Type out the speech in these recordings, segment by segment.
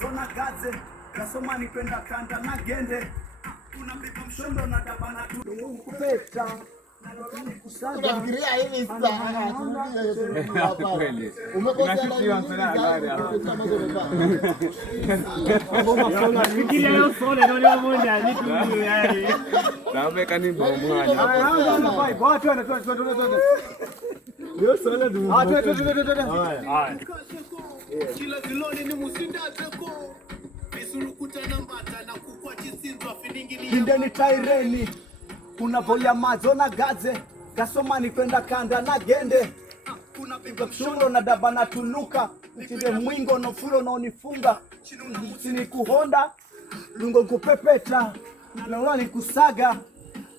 Zona gaze nasoma nipenda kanda na gende unabeba mshondo na dabana tu kupeta unafikiria hivi sasa hapa umekosea kile leo sole ndio moja ni tu yani sababu kani bomwana watu leo sole du kila ziloni ni musinda teko bisurukuta nambata na kukwa chisindwa finingili hindeni taireni unavoya mazo na gaze gasoma ni kwenda kanda na gende kuna biga mshondo na dabana tuluka chinde mwingo no fulo na unifunga chini kuhonda lungo kupepeta na wala kusaga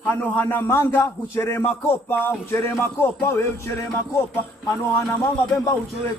hano hana manga uchere makopa we uchere makopa hano hana manga bemba uchere